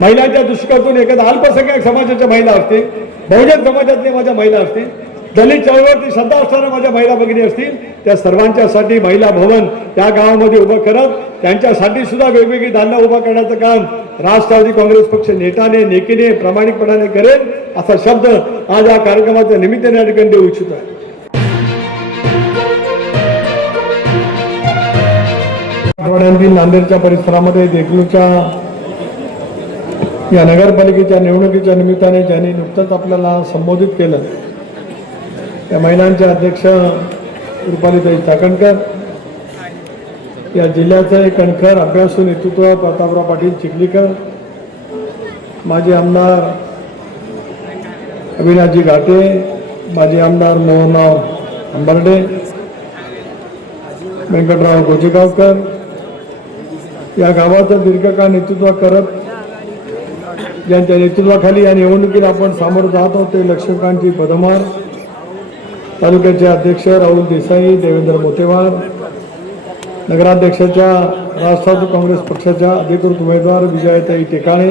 महिलांच्या दृष्टिकोनातून एखाद्या अल्पसंख्याक समाजाच्या महिला असतील, बहुजन समाजातल्या माझ्या महिला असतील, दलित चळवळीवरती श्रद्धा असणाऱ्या माझ्या महिला भगिनी असतील, त्या सर्वांच्यासाठी महिला भवन त्या गावामध्ये उभं करत त्यांच्यासाठी सुद्धा वेगवेगळी दालनं उभा करण्याचं काम राष्ट्रवादी काँग्रेस पक्ष नेटाने नेकीने प्रामाणिकपणाने करेल असा शब्द आज या कार्यक्रमाच्या निमित्ताने या ठिकाणी देऊ इच्छितो आहे. आठवड्यांतील नांदेडच्या परिसरामध्ये देगलूरच्या या नगरपालिकेच्या निवडणुकीच्या निमित्ताने ज्यांनी नुकतंच आपल्याला संबोधित केलं त्या महिलांचे अध्यक्ष रुपालीताई चाकणकर, या जिल्ह्याचे कणखर अभ्यासू नेतृत्व प्रतापराव पाटील चिखलीकर, माजी आमदार अविनाशजी घाटे, माजी आमदार मोहनराव अंबर्डे, व्यंकटराव गोजेगावकर, या गावाचं दीर्घकाळ नेतृत्व करत ज्यांच्या नेतृत्वाखाली या निवडणुकीला आपण सामोरं जात आहोत ते लक्ष्मीकांतजी पदमार, तालुक्याचे अध्यक्ष राहुल देसाई, देवेंद्र मोतेवार, नगराध्यक्षाच्या राष्ट्रवादी काँग्रेस पक्षाच्या अधिकृत उमेदवार विजयाताई टेकाळे,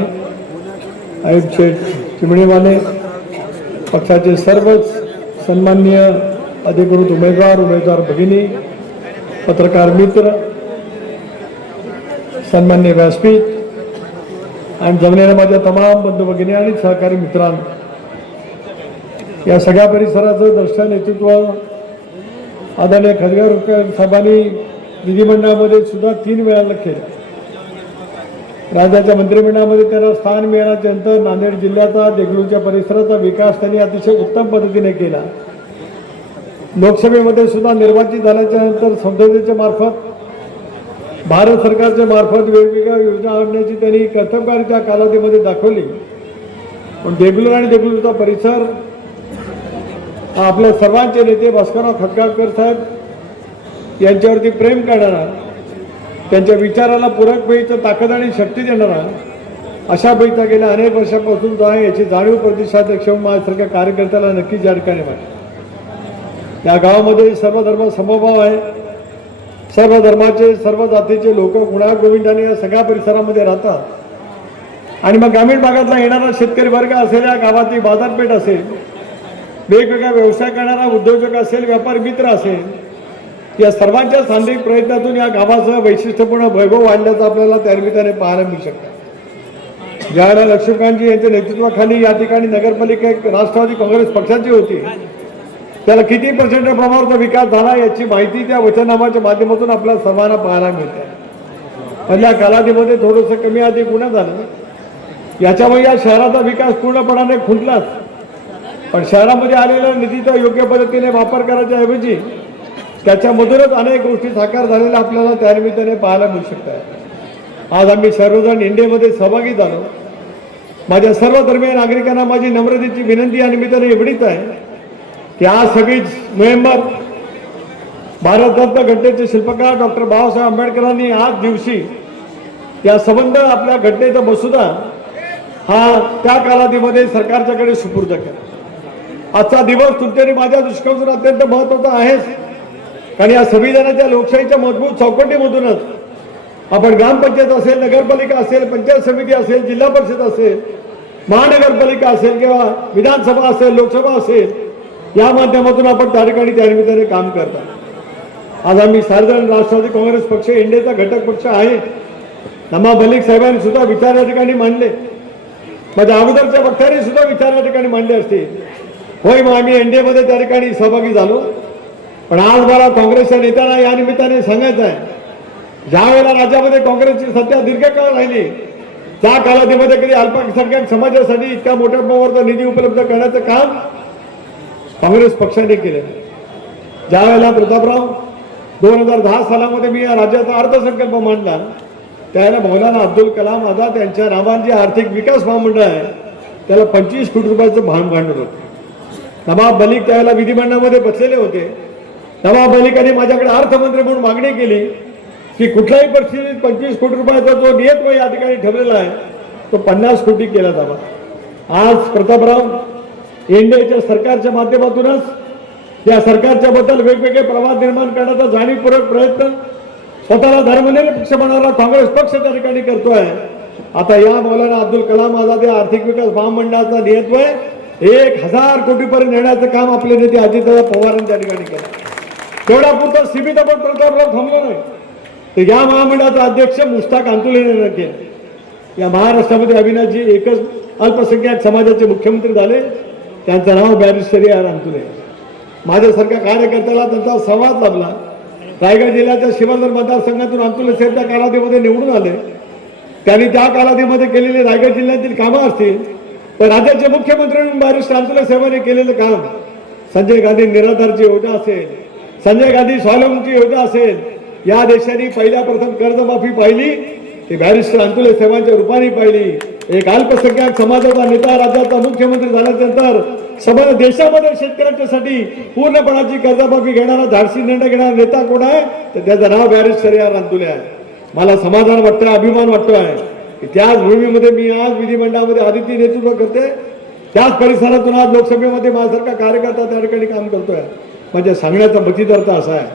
आयुब शेठ चिमणेवाले, पक्षाचे सर्वच सन्माननीय अधिकृत उमेदवार भगिनी, पत्रकार मित्र, सन्माननीय व्यासपीठ आणि जमलेल्या माझ्या तमाम बंधू भगिनी आणि सहकारी मित्रांनो, या सगळ्या परिसराचं द्रष्टा नेतृत्व आदरणीय खदगावकर साहेबांनी विधिमंडळामध्ये सुद्धा 3 वेळा केलं. राज्याच्या मंत्रिमंडळामध्ये त्याला स्थान मिळाल्याच्या नंतर नांदेड जिल्ह्याचा देगलूरच्या परिसराचा विकास त्यांनी अतिशय उत्तम पद्धतीने केला. लोकसभेमध्ये सुद्धा निर्वाचित झाल्याच्या नंतर संसदेच्या मार्फत भारत सरकारच्या मार्फत वेगवेगळ्या योजना आणण्याची त्यांनी कर्तव्यकारिता कालावधीमध्ये दाखवली. पण देगलूर आणि देगलूरचा परिसर हा आपल्या सर्वांचे नेते भास्करराव खतगावकर साहेब यांच्यावरती प्रेम करणारा, त्यांच्या विचाराला पूरकपैकी ताकद आणि शक्ती देणारा अशा पैसा गेल्या अनेक वर्षापासून जो आहे याची जाणीव प्रतिष्ठाध्यक्ष माझ्यासारख्या कार्यकर्त्याला नक्कीच या ठिकाणी वाटते. या गावामध्ये सर्व धर्म समभाव आहे. सर्व धर्माचे सर्व जातीचे लोक गुण्यागोविंदाने या सगळ्या परिसरामध्ये राहतात. आणि मग ग्रामीण भागातला येणारा शेतकरी वर्ग असेल, या गावातली बाजारपेठ असेल, वेगवेगळा व्यवसाय करणारा उद्योजक असेल, व्यापारी मित्र असेल, या सर्वांच्या सांघिक प्रयत्नातून या गावाचं वैशिष्ट्यपूर्ण वैभव वाढल्याचं आपल्याला त्या निमित्ताने पाहायला मिळू शकतं. ज्यावेळेला लक्ष्मीकांतजी यांच्या नेतृत्वाखाली या ठिकाणी नगरपालिका राष्ट्रवादी काँग्रेस पक्षाची होती, त्याला किती % प्रमाणात विकास झाला याची माहिती त्या वचननामाच्या माध्यमातून आपल्याला सर्वांना पाहायला मिळते. पहिल्या कालावधीमध्ये थोडंसं कमी अधिक गुन्हा झालं, याच्यामुळे या शहराचा विकास पूर्णपणाने खुंटलाच. पण शहरामध्ये आलेल्या निधीचा योग्य पद्धतीने वापर करायच्या ऐवजी त्याच्यामधूनच अनेक गोष्टी साकार झालेल्या आपल्याला त्या निमित्ताने पाहायला मिळू शकतात. आज आम्ही सर्वजण इंडियामध्ये सहभागी झालो. माझ्या सर्व धर्मीय नागरिकांना माझी नम्रतेची विनंती या निमित्ताने एवढीच आहे की आज 26 नोव्हेंबर भारतरत्न घटनेचे शिल्पकार डॉक्टर बाबासाहेब आंबेडकरांनी आज दिवशी या संबंध आपल्या घटनेचा मसुदा हा त्या कालावधीमध्ये सरकारच्याकडे सुपूर्द केला. आजचा दिवस तुमच्याकडे माझ्या दृष्टिकोनातून अत्यंत महत्त्वाचा आहेच, कारण या संविधानाच्या लोकशाहीच्या मजबूत चौकटीमधूनच आपण ग्रामपंचायत असेल, नगरपालिका असेल, पंचायत समिती असेल, जिल्हा परिषद असेल, महानगरपालिका असेल किंवा विधानसभा असेल, लोकसभा असेल, या माध्यमातून आपण त्या ठिकाणी त्या निमित्ताने काम करतात. आज आम्ही सार्वजनिक राष्ट्रवादी काँग्रेस पक्ष इंडियाचा घटक पक्ष आहे. नवाब मलिक साहेबांनी सुद्धा विचार या ठिकाणी मांडले, माझ्या अगोदरच्या वक्त्यांनी सुद्धा विचार या ठिकाणी मांडले असतील. होय, मग आम्ही एनडीएमध्ये त्या ठिकाणी सहभागी झालो. पण आज मला काँग्रेसच्या नेत्यांना या निमित्ताने सांगायचं आहे, ज्या वेळेला राज्यामध्ये काँग्रेसची सत्ता दीर्घकाळ राहिली त्या कालावधीमध्ये कधी अल्पसंख्याक समाजासाठी इतक्या मोठ्या प्रमाणावर निधी उपलब्ध करण्याचं काम काँग्रेस पक्षाने केले. ज्या वेळेला प्रतापराव 2010 सालामध्ये मी या राज्याचा अर्थसंकल्प मांडला, त्यावेळेला मौलाना अब्दुल कलाम आझाद यांच्या नावाने आर्थिक विकास महामंडळ आहे त्याला 25 कोटी रुपयाचं भांडवल होतं. नवाब मलिक त्यावेळेला विधिमंडळामध्ये बसलेले होते. नवाब मलिकांनी माझ्याकडे अर्थमंत्री म्हणून मागणी केली की कुठल्याही परिस्थितीत 25 कोटी रुपयाचा जो नियत या ठिकाणी ठरलेला आहे तो 50 कोटी केला जावा. आज प्रतापराव इंडियाच्या सरकारच्या माध्यमातूनच या सरकारच्या बद्दल वेगवेगळे प्रवाद निर्माण करण्याचा जाणीवपूर्वक प्रयत्न स्वतःला धर्मनिरपेक्ष बनवणारा काँग्रेस पक्ष त्या ठिकाणी करतोय. आता या मौलाना अब्दुल कलाम आझाद या आर्थिक विकास महामंडळाचा नियतव्य 1000 कोटीपर्यंत नेण्याचं काम आपले नेते अजितदादा पवारांनी त्या ठिकाणी केलं. तेवढा पुरतं सीमित आपण प्रतापराव थांबलो नाही. तर या महामंडळाचा अध्यक्ष मुश्ताक अंतुलेने केलं. या महाराष्ट्रामध्ये अविनाशजी एकच अल्पसंख्याक समाजाचे मुख्यमंत्री झाले, त्यांचं नाव बॅरिस्टर AR अंतुले. माझ्यासारख्या कार्यकर्त्याला त्यांचा संवाद लाभला. रायगड जिल्ह्याच्या शिवंदर मतदारसंघातून अंतुले साहेब त्या कालावधीमध्ये निवडून आले. त्यांनी त्या कालावधीमध्ये केलेले रायगड जिल्ह्यातील कामं असतील, पण राज्याचे मुख्यमंत्री म्हणून बॅरिस्टर अंतुले साहेबांनी केलेलं काम, संजय गांधी निराधारची योजना असेल, संजय गांधी स्वावलंबीची योजना असेल, या देशाने पहिल्या प्रथम कर्जमाफी पाहिली ती बॅरिस्टर अंतुले साहेबांच्या रूपाने पाहिली. एक अल्पसंख्याक समाजाचा नेता राज्याचा मुख्यमंत्री झाल्यानंतर संपूर्ण देशामध्ये शेतकऱ्यांच्यासाठी पूर्णपणाची कर्जमाफी घेणारा धाडसी निर्णय घेणारा नेता कोण आहे, तर त्याचं नाव बॅरिस्टर AR अंतुले आहे. मला समाधान वाटतं, अभिमान वाटतो आहे की त्याच भूमीमध्ये मी आज विधिमंडळामध्ये आदिती नेतृत्व करते. त्याच परिसरातून आज लोकसभेमध्ये माझ्यासारखा कार्यकर्ता त्या ठिकाणी काम करतोय. म्हणजे सांगण्याचा मतिदर्थ असा आहे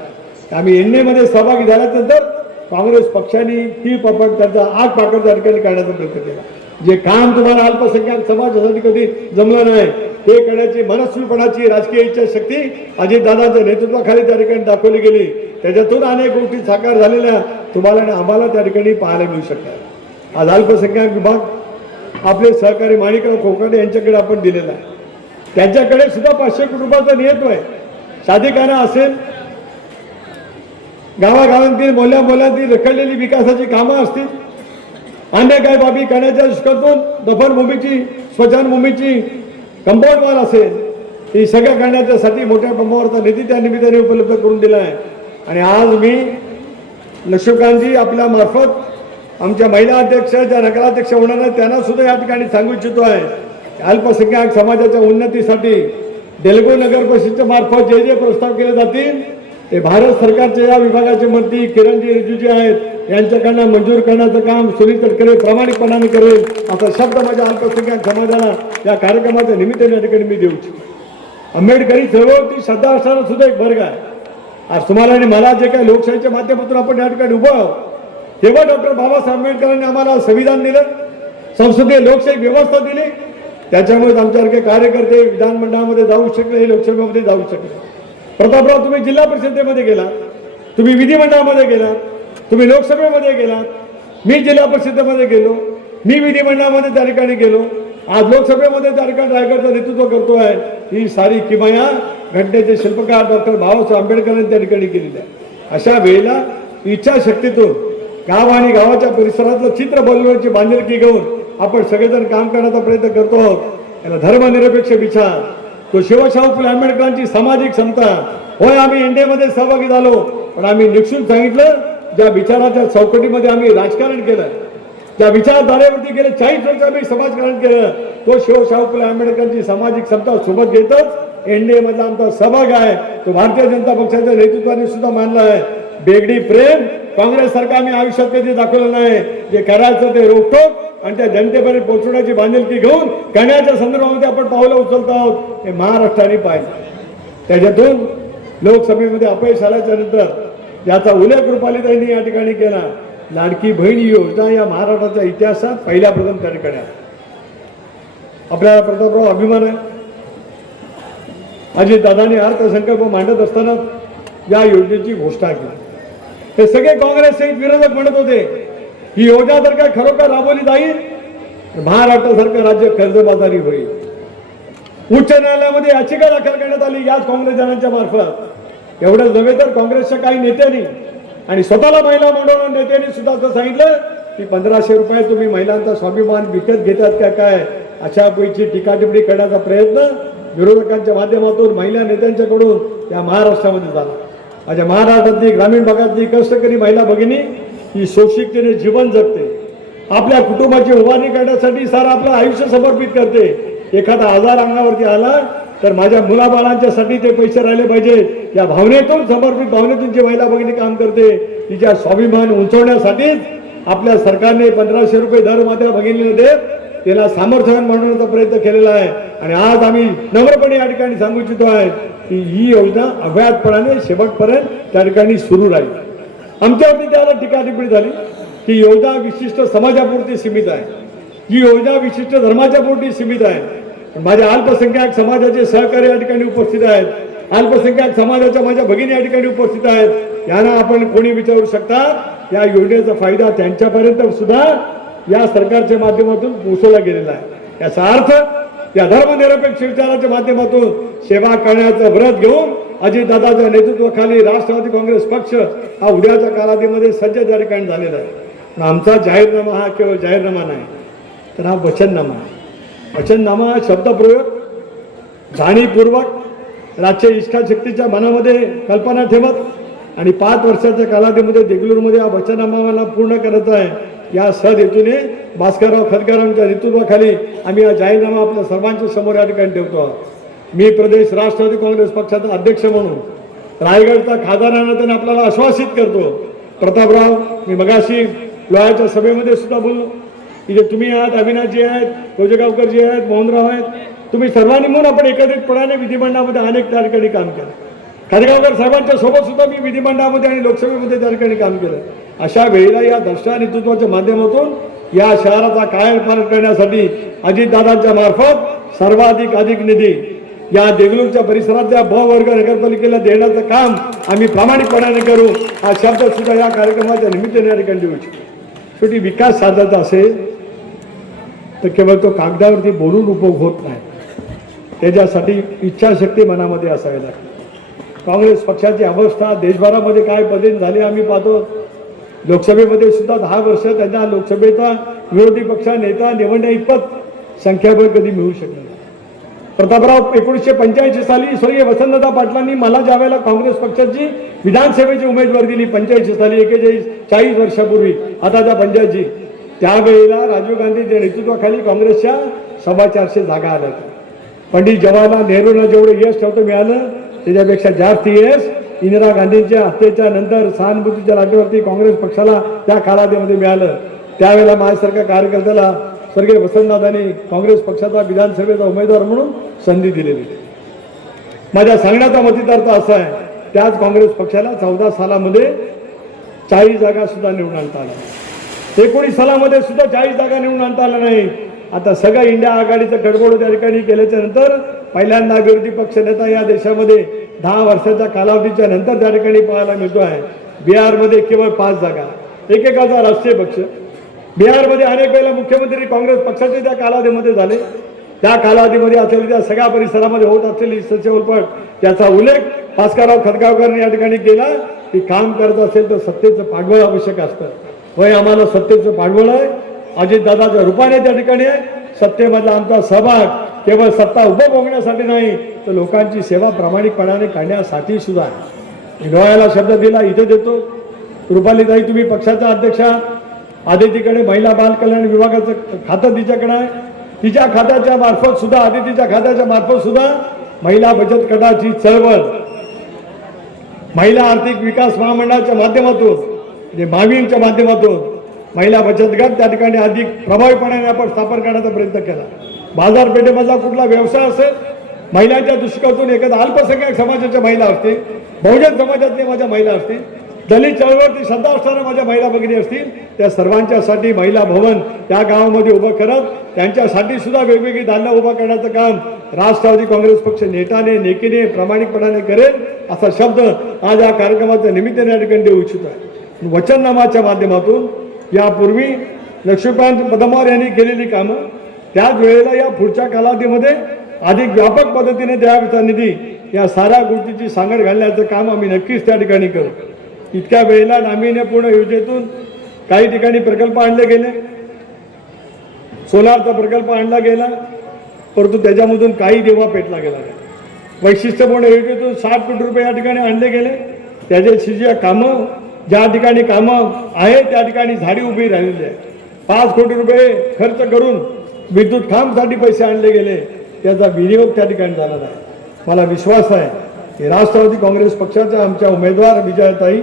की आम्ही NDAमध्ये सहभागी झाल्यानंतर काँग्रेस पक्षाने ती त्यांचा आग पाकड त्या ठिकाणी काढण्याचा प्रयत्न केला. जे काम तुम्हाला अल्पसंख्याक समाजासाठी कधी जमलं नाही ते करण्याची मनस्वीपणाची राजकीय इच्छाशक्ती अजितदादांच्या नेतृत्वाखाली त्या ठिकाणी दाखवली गेली. त्याच्यातून अनेक गोष्टी साकार झालेल्या तुम्हाला आणि आम्हाला त्या ठिकाणी पाहायला मिळू शकतात. आज अल्पसंख्याक विभाग आपले सहकारी माणिकराव खोकाटे यांच्याकडे आपण दिलेला आहे. त्यांच्याकडे सुद्धा 500 कुटुंबाचं नियत आहे. शादीखाना असेल, गावागावांतील मोहल्ल्यातील रखडलेली विकासाची कामं असतील, अन्य काही बाबी करण्याच्या दृष्टीतून दफनभूमीची स्मशानभूमीची कंपाऊंड वॉल असेल, ही सगळं करण्याच्यासाठी मोठ्या प्रमाणावरचा निधी त्या निमित्ताने उपलब्ध करून दिला आहे. आणि आज मी लक्ष्मीकांतजी आपल्या मार्फत आमच्या महिला अध्यक्ष ज्या नगराध्यक्ष होणार आहेत त्यांना सुद्धा या ठिकाणी सांगू इच्छितो आहे, अल्पसंख्याक समाजाच्या उन्नतीसाठी देलगो नगर परिषदेच्या मार्फत जे जे प्रस्ताव केले जातील ते भारत सरकारच्या या विभागाचे मंत्री किरणजी रिजिजू आहेत यांच्याकडनं मंजूर करण्याचं काम सुनील तटकरे प्रामाणिकपणाने करेल असा शब्द माझ्या अल्पसंख्याक समाजाला या कार्यक्रमाच्या निमित्ताने या ठिकाणी मी देऊ इच्छितो. आंबेडकरी चळवळीवरती श्रद्धा असणारा सुद्धा एक वर्ग आहे. आज तुम्हाला आणि मला जे काही लोकशाहीच्या माध्यमातून आपण या ठिकाणी उभं आहोत, तेव्हा डॉक्टर बाबासाहेब आंबेडकरांनी आम्हाला संविधान दिलं, संसदीय लोकशाही व्यवस्था दिली. त्याच्यामुळे आमच्यासारखे कार्यकर्ते विधानमंडळामध्ये जाऊ शकले, लोकसभेमध्ये जाऊ शकले. प्रतापराव, तुम्ही जिल्हा परिषदेमध्ये गेलात, तुम्ही विधिमंडळामध्ये गेलात, तुम्ही लोकसभेमध्ये गेलात, मी जिल्हा परिषदेमध्ये गेलो, मी विधिमंडळामध्ये त्या ठिकाणी गेलो, आज लोकसभेमध्ये त्या ठिकाणी रायगडचं नेतृत्व करतोय. ही सारी किमया घटनेचे शिल्पकार डॉक्टर बाबासाहेब आंबेडकरांनी त्या ठिकाणी केलेली आहे. अशा वेळेला इच्छाशक्तीतून गाव आणि गावाच्या परिसरातलं चित्र बदलण्याची बांधिलकी घेऊन आपण सगळेजण काम करण्याचा प्रयत्न करतो आहोत. याला धर्मनिरपेक्ष विचार, तो शिवशाहू फुले आंबेडकरांची सामाजिक समता. होय, आम्ही NDAमध्ये सहभागी झालो, पण आम्ही निश्चित सांगितलं ज्या विचाराच्या चौकटीमध्ये आम्ही राजकारण केलं, त्या विचारधारेवरती गेले 40 वर्ष आम्ही समाजकारण केलं, तो शिवशाहू फुले आंबेडकरांची सामाजिक समता सोबत घेतच NDA मधला आमचा सहभाग आहे. तो भारतीय जनता पक्षाच्या नेतृत्वाने सुद्धा मानला आहे. बेगडी प्रेम काँग्रेस सारखं आम्ही आयुष्यात कधी दाखवलं नाही. जे करायचं ते रोखोक आणि त्या जनतेपर्यंत पोहोचवण्याची बांधिलकी घेऊन करण्याच्या संदर्भामध्ये आपण पावलं उचलत आहोत, हे महाराष्ट्राने पाहिजे. त्याच्यातून लोकसभेमध्ये अपयश आल्याच्या नंतर याचा उल्लेख रुपालीताईंनी या ठिकाणी केला. लाडकी बहीण योजना या महाराष्ट्राच्या इतिहासात पहिल्या प्रथम त्या ठिकाणी आपल्याला प्रतापराव अभिमान आहे. अजितदादांनी अर्थसंकल्प मांडत असताना या योजनेची घोषणा केली. हे सगळे काँग्रेस सहित विरोधक म्हणत होते ही योजना जर काय खरोखर राबवली जाईल, महाराष्ट्रासारखं राज्य कर्जबाजारी होईल. उच्च न्यायालयामध्ये याचिका दाखल करण्यात आली याच काँग्रेस जनांच्या मार्फत. एवढंच नव्हे तर काँग्रेसच्या काही नेत्यांनी आणि स्वतःला महिला मंडळ नेत्यांनी सुद्धा असं सांगितलं की 1500 रुपये तुम्ही महिलांचा स्वाभिमान विकत घेतात का काय, अशा पैकी टीका टिप्पणी करण्याचा प्रयत्न विरोधकांच्या माध्यमातून महिला नेत्यांच्याकडून या महाराष्ट्रामध्ये झाला. माझ्या महाराष्ट्रातली ग्रामीण भागातली कष्टकरी महिला भगिनी ही शोषिकतेने जीवन जगते, आपल्या कुटुंबाची उभारणी करण्यासाठी सारा आपलं आयुष्य समर्पित करते. एखादा आजार अंगावरती आला तर माझ्या मुलाबाळांच्यासाठी ते पैसे राहिले पाहिजेत या भावनेतून, समर्पित भावनेतून जी महिला भगिनी काम करते, तिच्या स्वाभिमान उंचवण्यासाठीच आपल्या सरकारने 1500 रुपये दर माझ्या भगिनीला देत त्याला सामर्थ्यवान बनवण्याचा प्रयत्न केलेला आहे. आणि आज आम्ही नम्रपणे या ठिकाणी सांगू इच्छितो आहे की ही योजना अव्याहतपणाने शेवटपर्यंत त्या ठिकाणी सुरू राहील. आमच्यावरती त्याला टीका टिप्पणी झाली, ती योजना विशिष्ट समाजापुरती सीमित आहे, जी योजना विशिष्ट धर्माच्या पुरती सीमित आहे. पण माझ्या अल्पसंख्याक समाजाचे सहकारी या ठिकाणी उपस्थित आहेत, अल्पसंख्याक समाजाच्या माझ्या भगिनी या ठिकाणी उपस्थित आहेत. यांना आपण कोणी विचारू शकता, या योजनेचा फायदा त्यांच्यापर्यंत सुद्धा या सरकारच्या माध्यमातून पोहोचवला गेलेला आहे. याचा अर्थ या धर्मनिरपेक्ष विचाराच्या माध्यमातून सेवा करण्याचं व्रत घेऊन अजितदादाच्या नेतृत्वाखाली राष्ट्रवादी काँग्रेस पक्ष हा उद्याच्या कालावधीमध्ये सज्ज त्या ठिकाणी झालेला आहे. पण आमचा जाहीरनामा हा केवळ जाहीरनामा नाही, तर हा वचननामा आहे. वचननामा शब्दप्रयोग जाणीवपूर्वक राज्य इच्छाशक्तीच्या मनामध्ये कल्पना ठेवत आणि 5 वर्षाच्या कालावधीमध्ये देगलूरमध्ये हा वचननामा पूर्ण करायचा आहे. या सद हेतूने भास्करराव खतकरांच्या नेतृत्वाखाली आम्ही हा जाहीरनामा आपल्या सर्वांच्या समोर या ठिकाणी ठेवतो आहोत. मी प्रदेश राष्ट्रवादी काँग्रेस पक्षाचा अध्यक्ष म्हणून रायगडचा खासदारांना त्यांना आपल्याला आश्वासित करतो. प्रतापराव, मी मगाशी लोहाच्या सभेमध्ये सुद्धा बोललो की जे तुम्ही आहात, अविनाशजी आहेत, कोजेगावकरजी आहेत, मोहनराव आहेत, तुम्ही सर्वांनी म्हणून आपण एकत्रितपणाने विधिमंडळामध्ये अनेक त्या ठिकाणी काम केलं. खातेगावकर साहेबांच्या सोबत सुद्धा मी विधिमंडळामध्ये आणि लोकसभेमध्ये त्या ठिकाणी काम केलं. अशा वेळेला या द्रष्टा नेतृत्वाच्या माध्यमातून या शहराचा कायापालट करण्यासाठी अजितदादांच्या मार्फत अधिक निधी या देगलूरच्या परिसरातल्या ब वर्ग नगरपालिकेला देण्याचं काम आम्ही प्रामाणिकपणाने करू. हा शब्द सुद्धा या कार्यक्रमाच्या निमित्ताने या ठिकाणी देऊ इच्छितो. शेवटी विकास साधायचा असेल तर केवळ तो कागदावरती बोलून उपयोग होत नाही, त्याच्यासाठी इच्छाशक्ती मनामध्ये असावी लागते. काँग्रेस पक्षाची अवस्था देशभरामध्ये काय पद्धतीने झाली आम्ही पाहतो. लोकसभेमध्ये सुद्धा 10 वर्ष त्यांना लोकसभेचा विरोधी पक्ष नेता निवडण्या इतपत संख्याबळ कधी मिळू शकले नाही. प्रतापराव 1985 साली स्वर्गीय वसंतदादा पाटलांनी मला ज्यावेळेला काँग्रेस पक्षाची विधानसभेची उमेदवारी दिली 85 साली, 40 वर्षापूर्वी, आता त्या 85, त्यावेळेला राजीव गांधींच्या नेतृत्वाखाली काँग्रेसच्या 450 जागा आल्या. पंडित जवाहरलाल नेहरूंना जेवढं यश ठेवतं मिळालं त्याच्यापेक्षा जास्त यश इंदिरा गांधींच्या हत्येच्या नंतर सहानुभूतीच्या लाटेवरती काँग्रेस पक्षाला त्या कालावधीमध्ये मिळालं. त्यावेळेला माझ्यासारख्या कार्यकर्त्याला स्वर्गीय वसंतदादांनी काँग्रेस पक्षाचा विधानसभेचा उमेदवार म्हणून संधी दिलेली. माझ्या सांगण्याचा मतितार्थ असा आहे, त्याच काँग्रेस पक्षाला 14 सालामध्ये 40 जागा सुद्धा निवडून आणता आल्या. 19 सालामध्ये सुद्धा 40 जागा निवडून आणता आल्या नाही. आता सगळं इंडिया आघाडीचं गडबड त्या ठिकाणी केल्याच्या नंतर पहिल्यांदा विरोधी पक्ष नेता या देशामध्ये 10 वर्षाच्या कालावधीच्या नंतर त्या ठिकाणी पाहायला मिळतो आहे. बिहारमध्ये केवळ 5 जागा, एकेकाचा राष्ट्रीय पक्ष. बिहारमध्ये अनेक वेळेला मुख्यमंत्री काँग्रेस पक्षाचे त्या कालावधीमध्ये झाले. त्या कालावधीमध्ये असलेली त्या सगळ्या परिसरामध्ये होत असलेली सचेवलपट त्याचा उल्लेख भास्करराव खतगावकरांनी या ठिकाणी केला की काम करत असेल तर सत्तेचं पाठबळ आवश्यक असतं. होय, आम्हाला सत्तेचं पाठबळ आहे, अजितदादाच्या रूपाने त्या ठिकाणी आहे. सत्तेमधला आमचा सहभाग केवळ सत्ता उपभोगण्यासाठी नाही, तर लोकांची सेवा प्रामाणिकपणाने करण्यासाठी सुद्धा आहे. डोळ्याला शब्द दिला, इथे देतो. रुपालीताई, तुम्ही पक्षाचा अध्यक्ष, आदितीकडे महिला बाल कल्याण विभागाचं खातं तिच्याकडे आहे. तिच्या खात्याच्या मार्फत सुद्धा, आदितीच्या खात्याच्या मार्फत सुद्धा महिला बचत गटाची चळवळ, महिला आर्थिक विकास महामंडळाच्या माध्यमातून, म्हणजे माविंगच्या माध्यमातून महिला बचत गट त्या ठिकाणी अधिक प्रभावीपणाने आपण स्थापन करण्याचा प्रयत्न केला. बाजारपेठेमधला कुठला व्यवसाय असेल, महिलांच्या दृष्टिकोनातून एखादा अल्पसंख्याक समाजाच्या महिला असतील, बहुजन समाजातल्या माझ्या महिला असतील, दलित चळवळीवरती श्रद्धा असणाऱ्या माझ्या महिला भगिनी असतील, त्या सर्वांच्यासाठी महिला भवन त्या गावामध्ये उभं करत त्यांच्यासाठी सुद्धा वेगवेगळी दालनं उभा करण्याचं काम राष्ट्रवादी काँग्रेस पक्ष नेटाने, नेकीने, प्रामाणिकपणाने करेल असा शब्द आज या कार्यक्रमाच्या निमित्ताने या ठिकाणी देऊ इच्छितो आहे. वचननामाच्या माध्यमातून यापूर्वी लक्ष्मीकांत पदमार यांनी केलेली कामं, त्याच वेळेला या पुढच्या कालावधीमध्ये अधिक व्यापक पद्धतीने द्यावाचा निधी, या साऱ्या गोष्टीची सांगड घालण्याचं काम आम्ही नक्कीच त्या ठिकाणी करू. इतक्या वेळेला नाविन्यपूर्ण योजनेतून काही ठिकाणी प्रकल्प आणले गेले, सोलारचा प्रकल्प आणला गेला, परंतु त्याच्यामधून काही देवा पेटला गेला. वैशिष्ट्यपूर्ण योजनेतून 60 कोटी रुपये या ठिकाणी आणले गेले. त्याच्याशी कामं, ज्या ठिकाणी कामं आहे त्या ठिकाणी झाडी उभी राहिलेली आहे. 5 कोटी रुपये खर्च करून विद्युत खांबसाठी पैसे आणले गेले, त्याचा विनियोग त्या ठिकाणी झाला नाही. मला विश्वास आहे की राष्ट्रवादी काँग्रेस पक्षाच्या आमच्या उमेदवार विजयाताई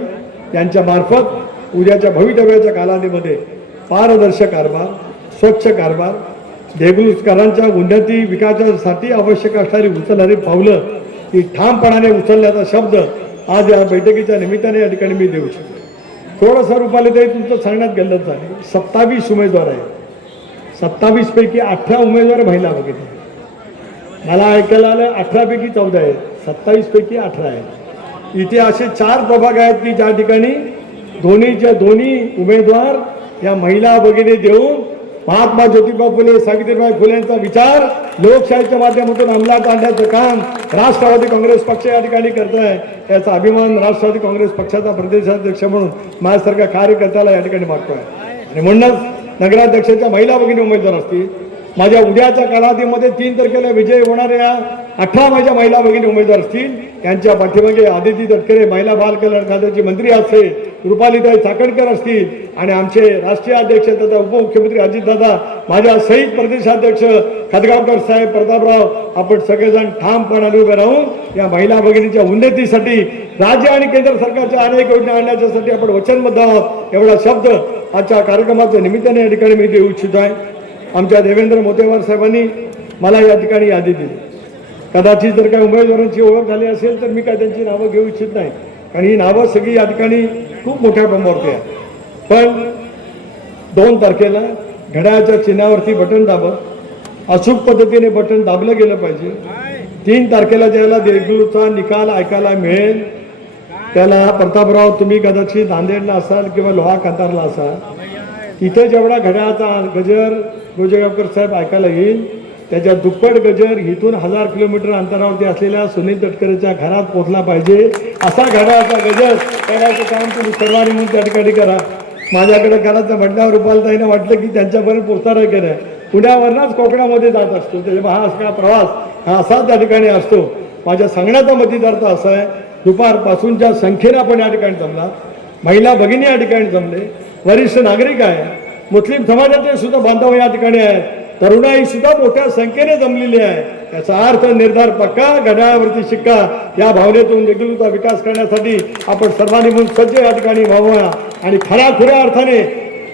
यांच्या मार्फत उद्याच्या भवितव्याच्या कालावधीमध्ये पारदर्शक कारभार, स्वच्छ कारभार, देगलूरकरांच्या उन्नती विकासासाठी आवश्यक असणारी उचलणारी पावलं ही ठामपणाने उचलण्याचा शब्द आज या बैठकीच्या निमित्ताने या ठिकाणी मी देऊ शकतो. थोडंसं रुपाले तरी तुमचं सांगण्यात गल्लत झाली. 27 उमेदवार आहेत. 27 पैकी 18 उमेदवार महिला बघितले. मला ऐकायला आलं 18 पैकी 14 आहेत. 27 पैकी 18 आहेत. इथे असे 4 प्रभाग आहेत की ज्या ठिकाणी दोन्ही उमेदवार या महिला भगिनी देऊन महात्मा ज्योतिबा फुले सावित्रीबाई फुलेंचा विचार लोकशाहीच्या माध्यमातून अंमलात आणण्याचं काम राष्ट्रवादी काँग्रेस पक्ष या ठिकाणी करत आहे. याचा अभिमान राष्ट्रवादी काँग्रेस पक्षाचा प्रदेशाध्यक्ष म्हणून माझ्यासारख्या कार्यकर्त्याला या ठिकाणी मागतोय. आणि म्हणूनच नगराध्यक्षाच्या महिला भगिनी उमेदवार असतील. माझ्या उद्याच्या कालावधीमध्ये 3 तारखेला विजय होणाऱ्या 18 माझ्या महिला भगिनी उमेदवार असतील. त्यांच्या पाठीमागे आदिती तटकरे महिला बाल कल्याण खात्याची मंत्री असते, रुपालीताई चाकणकर असतील आणि आमचे राष्ट्रीय अध्यक्ष तथा उपमुख्यमंत्री अजितदादा, माझ्या सहित प्रदेशाध्यक्ष खदगावकर साहेब, प्रतापराव, आपण सगळेजण ठामपणाने उभे राहून या महिला भगिनीच्या उन्नतीसाठी राज्य आणि केंद्र सरकारच्या अनेक योजना आणण्यासाठी आपण वचनबद्ध आहोत. एवढा शब्द आजच्या कार्यक्रमाच्या निमित्ताने या ठिकाणी मी देऊ इच्छितो आहे. आमच्या देवेंद्र मोतेवार साहेबांनी मला या ठिकाणी यादी दिली. कदाचित जर काही उमेदवारांची ओळख झाली असेल तर मी काय त्यांची नावं घेऊ इच्छित नाही, कारण ही नावं सगळी या ठिकाणी खूप मोठ्या प्रमाणावरती आहे. पण 2 तारखेला घड्याळाच्या चिन्हावरती बटन दाबत अचूक पद्धतीने बटन दाबलं गेलं पाहिजे. 3 तारखेला ज्याला देगलूरचा निकाल ऐकायला मिळेल त्याला, प्रतापराव तुम्ही कदाचित नांदेडला असाल किंवा लोहा कांतारला असाल, तिथे जेवढा घड्याळाचा गजर गोजेगावकर साहेब ऐकायला येईल त्याच्या दुप्पट गजर इथून 1000 किलोमीटर अंतरावरती असलेल्या सुनील तटकरेच्या घरात पोहोचला पाहिजे. असा घड्याळाचा गजर करायचं काम तुम्ही सर्वांनी म्हणून त्या ठिकाणी करा. माझ्याकडे करायचं म्हटल्यावर रुपालताईनं वाटलं की त्यांच्यापर्यंत पोहोचणार आहे की नाही. पुण्यावरनच कोकणामध्ये जात असतो, त्याच्यामुळे हा सगळा प्रवास हा असा त्या ठिकाणी असतो. माझ्या सांगण्याचा मतितार्थ असा आहे, दुपारपासूनच्या संख्येने आपण या ठिकाणी जमला, महिला भगिनी या ठिकाणी जमले, वरिष्ठ नागरिक आहे, मुस्लिम समाजाचे सुद्धा बांधव या ठिकाणी आहेत, तरुणाई सुद्धा मोठ्या संख्येने जमलेली आहे. याचा अर्थ निर्धार पक्का, घड्याळावरती शिक्का या भावनेतून देगलूरचा विकास करण्यासाठी आपण सर्वांनी म्हणून सज्ज या ठिकाणी व्हावया आणि खऱ्या अर्थाने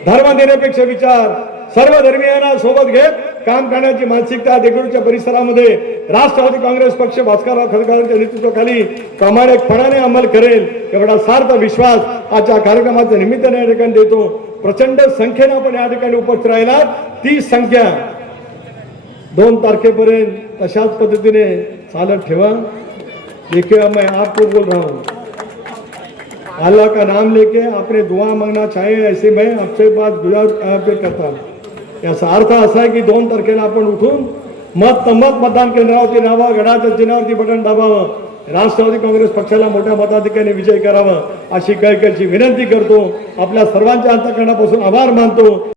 धर्मनिरपेक्ष विचार, सर्व धर्मीयांना सोबत घेत काम करण्याची मानसिकता देगलूरच्या परिसरामध्ये राष्ट्रवादी काँग्रेस पक्ष भास्करराव खदगावकरांच्या नेतृत्वाखाली प्रामाणिकपणाने अंमल करेल एवढा सार्थ विश्वास आजच्या कार्यक्रमाच्या निमित्ताने या ठिकाणी देतो. प्रचंड संख्येने आपण या ठिकाणी उपस्थित राहिला. ती संख्या 2 तारखेपर्यंत तशाच पद्धतीने चालत ठेवा. देखिए मैं आपको बोल रहा हूँ, अल्लाह का नाम लेके आपने दुआ मांगना चाहे ऐसे मैं आपसे बात गुजार करता हूँ. याचा अर्थ असा आहे की 2 तारखेला आपण उठून मतदान केंद्रावरती नावा, घड्याळाच्या चिन्हावरती बटन दाबावं, राष्ट्रवादी काँग्रेस पक्षाला मोठ्या मताधिक्याने विजय करावा अशी कळकळीची विनंती करतो. आपल्या सर्वांच्या अंतःकरणापासून आभार मानतो.